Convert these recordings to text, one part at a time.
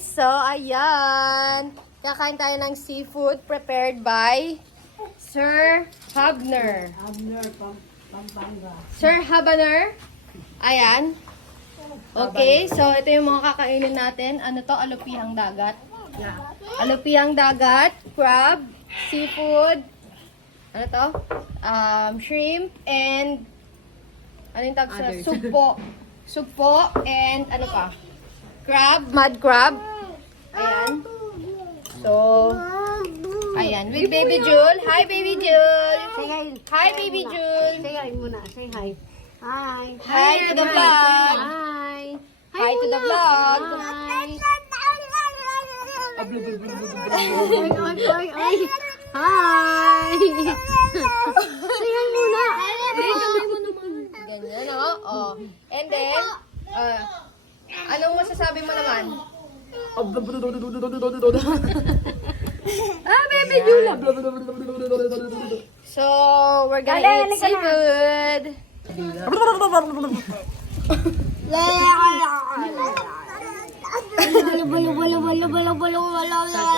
guys! So, ayan. Kakain tayo ng seafood prepared by Sir Habner. Pampanga. Sir Habaner. Ayan. Okay, so ito yung mga kakainin natin. Ano to? Alupihang dagat. Alupihang dagat, crab, seafood, ano to? Shrimp, and ano yung tawag sa sugpo. Sugpo, and ano pa? Crab, mud crab. Ayan. So, ayan. With Baby Jul. Hi, Baby Jul. Say hi. Hi, Baby Jul. Say hi muna. Say hi. Hi. Hi to the vlog. Hi. Hi to the vlog. Hi. Oy. Hi. Say hi muna. Ganyan, oh. Oh. And then, anong masasabi mo naman? Baby Jula. So, we're gonna eat seafood.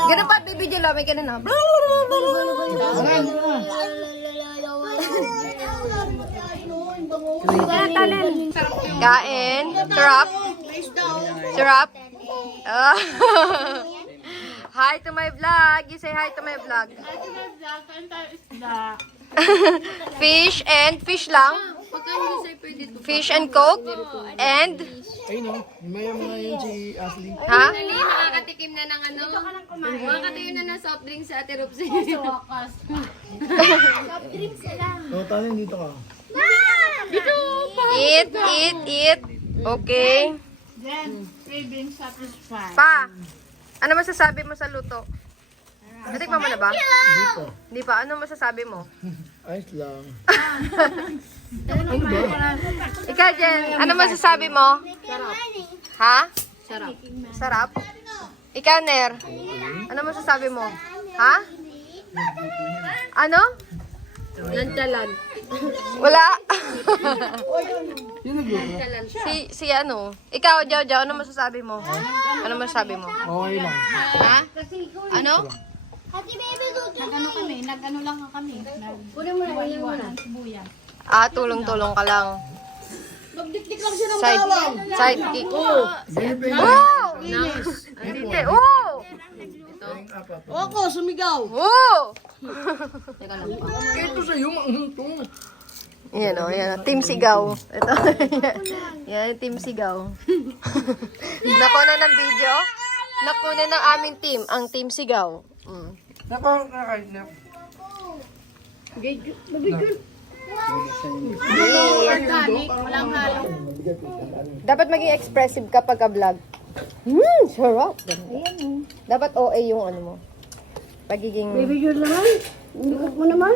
Ganun pa, Baby Jula. May ganun, oh. Kain. Sarap. Sarap. Ah. Hi to my vlog. You say hi to my vlog. Fish and fish lang. Fish and coke. And Ayun o, himaya mo na yun si Ashley. ha? Nakakatikim na ng ano? Makakatikim na ng soft drink sa Ate Rupsi. O, tanin dito ka. Eat, eat, eat. Okay. Pa, ano masasabi mo sa luto? Natikman mo na ba? Dito. Hindi pa. Ano masasabi mo? Ayos lang. Ikaw, Jen, ano masasabi mo? Ha? Sarap. Sarap? Ikaw, Ner, ano masasabi mo? Ha? Ano? Nantsalan. Wala. Yun nagluto. si ano? Ikaw, Jow, Jow, ano masasabi mo? Ano masasabi mo? Okay lang. Ha? Ano? Nag-ano lang kami. Nag-iwan-iwan ng sibuyas. Ah, tulong-tulong ka lang. Magdikdik lang siya ng Sidekick. Oo. Oh! Hindi. Oh! Ako, sumigaw. Oh! Ito sa'yo, maangintong. Yan o, yan o. Team Sigaw. Ito. Yan, Team Sigaw. Nakuna ng video. Nakuna ng aming team, ang Team Sigaw. Mm. Nakakain na. Organic, walang halo. Dapat maging expressive kapag ka-vlog. Sarap. Dapat OA yung ano mo. Pagiging... Baby Jula naman. Bukod mo naman.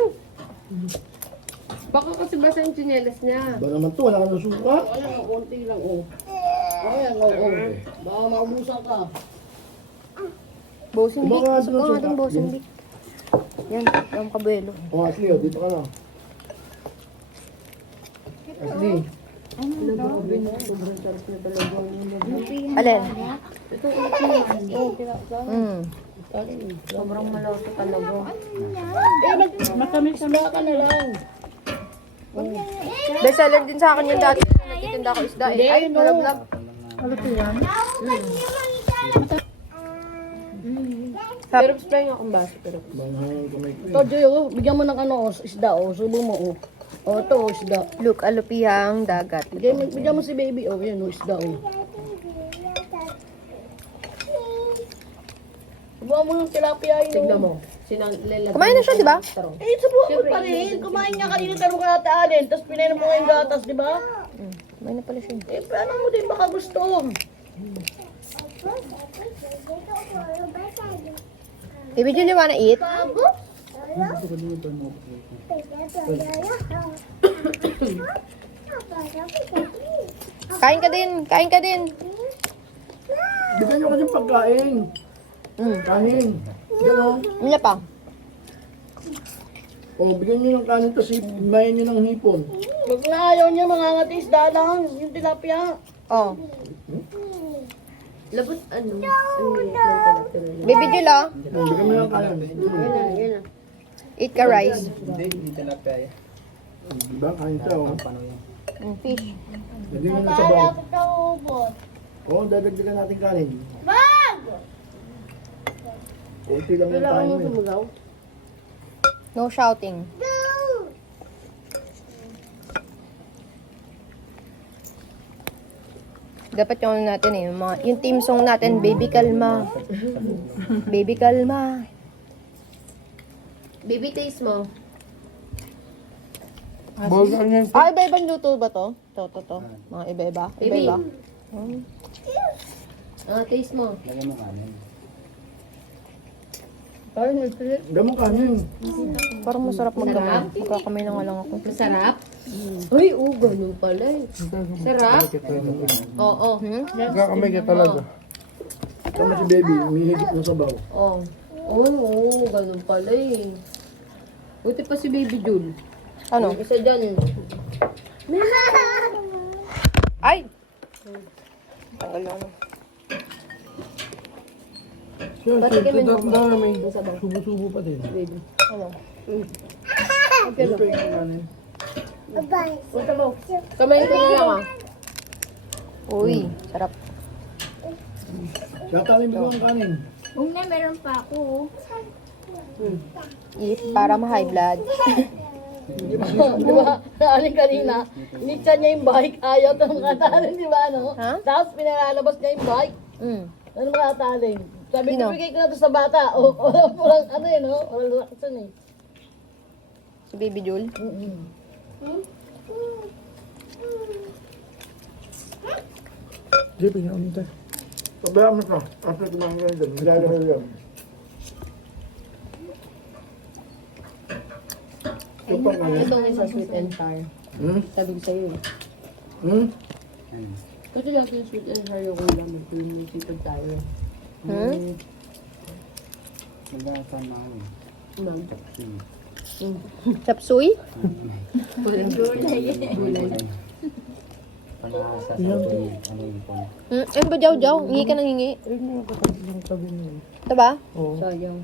Baka kasi basa yung tsinelas niya. Ba naman to, wala ka ng suka. Wala nga, konti lang, oh. Ayan, oo. Baka maubusan ka. Bossing Vic. Baka Gusto doon ko sa- nga ng Bossing Vic. Yan, yung kabuelo. O, Ashley, o, dito ka na. Ashley. Alin? Sobrang malasa talaga. Matamis-tamis ka na lang. Bestseller din sa akin yung dati. Nagtitinda ko isda eh. Ay, malablag. Pero spray nga akong baso. Pero Manghang kamay ko Ito, Joy, oh. Bigyan mo ng ano, oh, isda, oh. Subo mo, oh. Oh, ito, oh, isda. look, alupihang dagat. Bigyan mo si baby, oh. Yan, oh, isda, oh. Subuhan mo ng tilapia yun. Tignan mo. Kumain na siya, di ba? Eh, subuhan mo pa rin. Kumain niya kanina tanong ka natin alin. Tapos pinainom mo ngayong gatas, di ba? Kumain na pala siya. Eh, paano mo din baka gusto? Baby Jun, you wanna eat? Kain ka din. Kain ka din. Bigyan nyo kasi pagkain. Kanin. Yan o. Ano pa? O, bigyan nyo ng kanin, tapos himayin nyo ng hipon. Wag na, ayaw niya, mangangatis, isda lang. Yung tilapia. Oh. Labas, ano? Ano Baby Jul, oh. Bigyan mo lang kanin. Eat ka rice. Diba? Kain siya, oh. Fish. Lagyan mo na sa baw. Oo, dadagdagan natin kanin. Kunti lang yung kain mo. eh. No shouting. Dapat yung ano natin eh, yung team song natin, Baby Kalma. Baby Kalma. Baby, taste mo. Ah, iba-ibang luto ba to? To. Mga iba-iba? Baby. Iba-iba? Taste mo. Damo kanin. Parang masarap magkamay. Magkakamay na nga lang ako. Masarap? Uy, ganun pala eh. Sarap? Oo. Nagkakamay ka talaga. Tama si baby, umihigit mo sa baw. Oo. Ganun pala eh. Buti pa si Baby Jul. Ano? Yung isa dyan. Ay! Tagal na ano. Siya, Patikimin mo. na may subo-subo pa din. Ano? Ito yung kanin. Kamay ko na lang ah. Uy, sarap. Siya tayo bigyan ng kanin. Eat para ma-high blood. Di ba? Alin kanina, iniksa niya yung bike, ayaw ng katalin, di ba, no? Ha? Tapos pinalalabas niya yung bike, ano mga katalin? Sabi ko, Sino? bigay ko na to sa bata. Walang ano eh, no? Walang laksan eh. Si Baby Jul. Hindi, pinakamin tayo. Pabayaan mo ka. After kumain ka dyan, nilalaro yan. Ito pa nga yan. Itong isa sweet and sour. Sabi ko sa'yo eh. Kasi lagi yung sweet and sour yung ulam. Yung sweet and sour. Ma'am. Chapsuy? Walang gulay. Ano ba, Jaw? Hingi ka ng hingi. Ito ba? Sayang.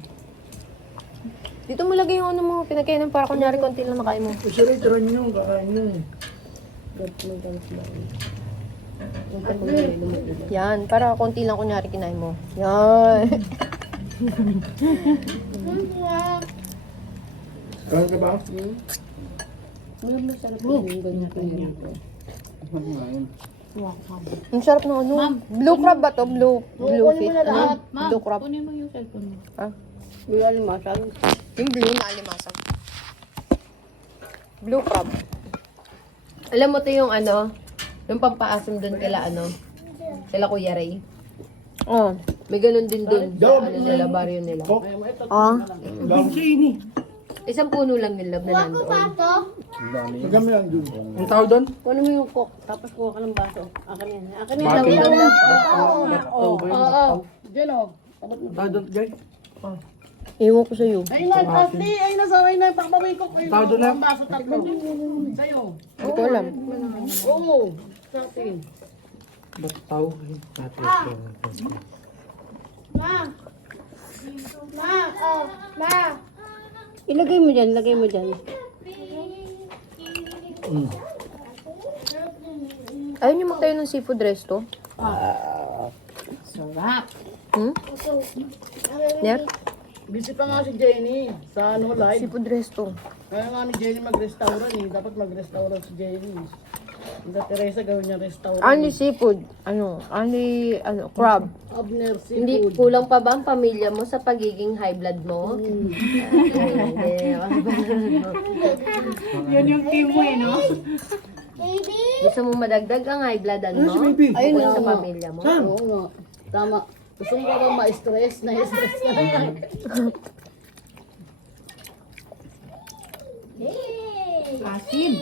Dito mo lagay yung ano mo, pinagkainan para kunyari konti lang nakain mo. Kasi rin, tira nyo, kakain nyo. Yan, para konti lang kunyari kinain mo. Yan. Kain ka ba? Masarap yung ganyan kayo. Ang sarap ng ano. Blue crab ba to? Blue fish. Ano? Blue crab. Kunin mo yung cellphone mo. Ah, May alimasal. yung blue na alimasag. Blue crab. Alam mo to yung ano, yung pampaasim dun kila ano, kila Kuya Ray. Oh. May ganun din dun sa ano nila, baryo nila. Kok. Ah. Isang puno lang yung love na nandoon. Magami lang dun. Ang tawag doon? Kunin mo yung coke, tapos kuha ka ng baso. Akin yan. Akin yan. Bakit? Oo. Diyan o. Tawag doon, guys. Iwan ko sa'yo. Ayun na, Ashley. Ayun na, sorry na. Pakbabay ko. Tawag doon na. Ang baso tatlo. Sa'yo. Hindi ko alam. Oo. Sa atin. Ilagay mo dyan, ilagay mo dyan. Ayaw niyo magtayo ng seafood resto? Sarap. Ner? Busy pa nga si Jenny sa ano live. Seafood resto. Kaya nga ni Jenny mag-restaurant eh. Dapat mag-restaurant si Jenny. Hindi Teresa gawin niya restaurant. Only seafood. Only crab. Abner Hindi, seafood. kulang pa ba ang pamilya mo sa pagiging high blood mo? Yun yung team mo eh, no? Gusto mo madagdag ang high bloodan mo? Ayun Bukod nga. sa pamilya mo? Oo nga. Tama. Gusto mo ba ma-stress? Na-stress na lang. Asim.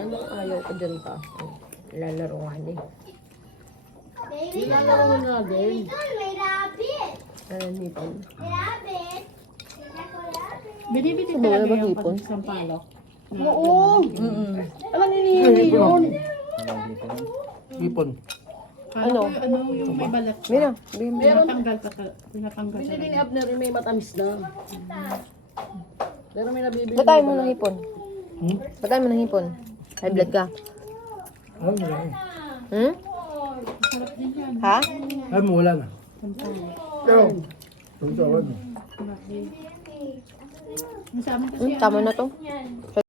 Ano ayaw ko dyan pa? Lalaro nga eh. Nilalaro mo na din. Ano nipon? Binibili Sumawa talaga ba yung hipon? sampalok. Oo. Alam ni yun. Ipon. Ano? Yung may balat siya. Mira, bigyan mo. Tinatanggal pa tinatanggal siya. Binili ni Abner yung may matamis na. Pero may nabibili. Batayin mo ng hipon. Hmm? Batayin mo ng hipon. High blood ka. Alam mo lang. Hmm? Sarap din yan. Ha? Alam mo, wala na. Sampalok. Pero, ang tawad. Sarap din. Yung sa amin kasi Tama na to. Sa